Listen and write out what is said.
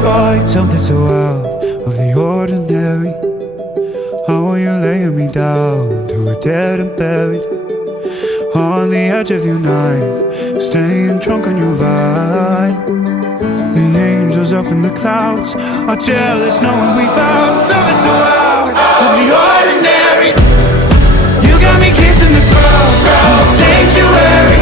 find something so out of the ordinary. How are you laying me down to a dead and buried on the edge of your knife, staying drunk on your vine. The angels up in the clouds are jealous knowing we found something so out of the ordinary. You got me kissing the ground in the sanctuary.